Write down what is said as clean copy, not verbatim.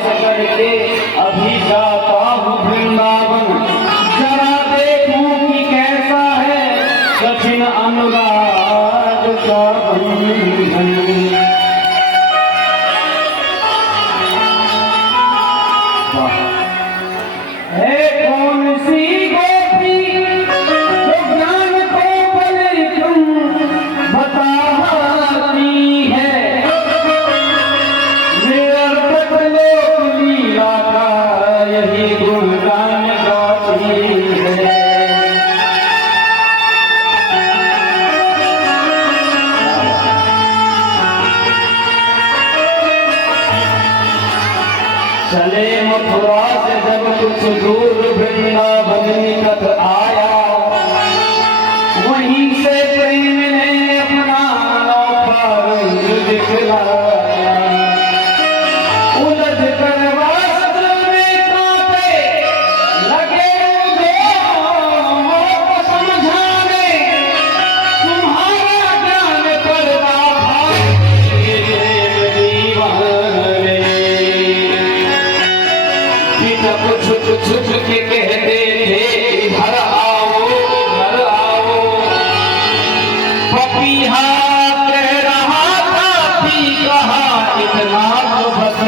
प्रयास करके अभी जाता हूँ वृंदावन, जरा देखूं कि कैसा है कठिन अनुराग का बंधन। है कौन सी गोपी जो ज्ञान को बल तुम बताती है, निरर्थक लोक लीला का यही गुणगान गाती है। चले मथुरा से जब कुछ दूर वृंदावन निकट आया, वहीं से प्रेम ने अपना अनोखा रंग दिखलाया। उलझ कर वासना में कांटे लगे मोह समझाने, तुम्हारा ज्ञान करना भाग्य दीवाने। छुप छुप के कहते थे घर आओ घर आओ, पपीहा कह रहा था कि कहा इतना तो बस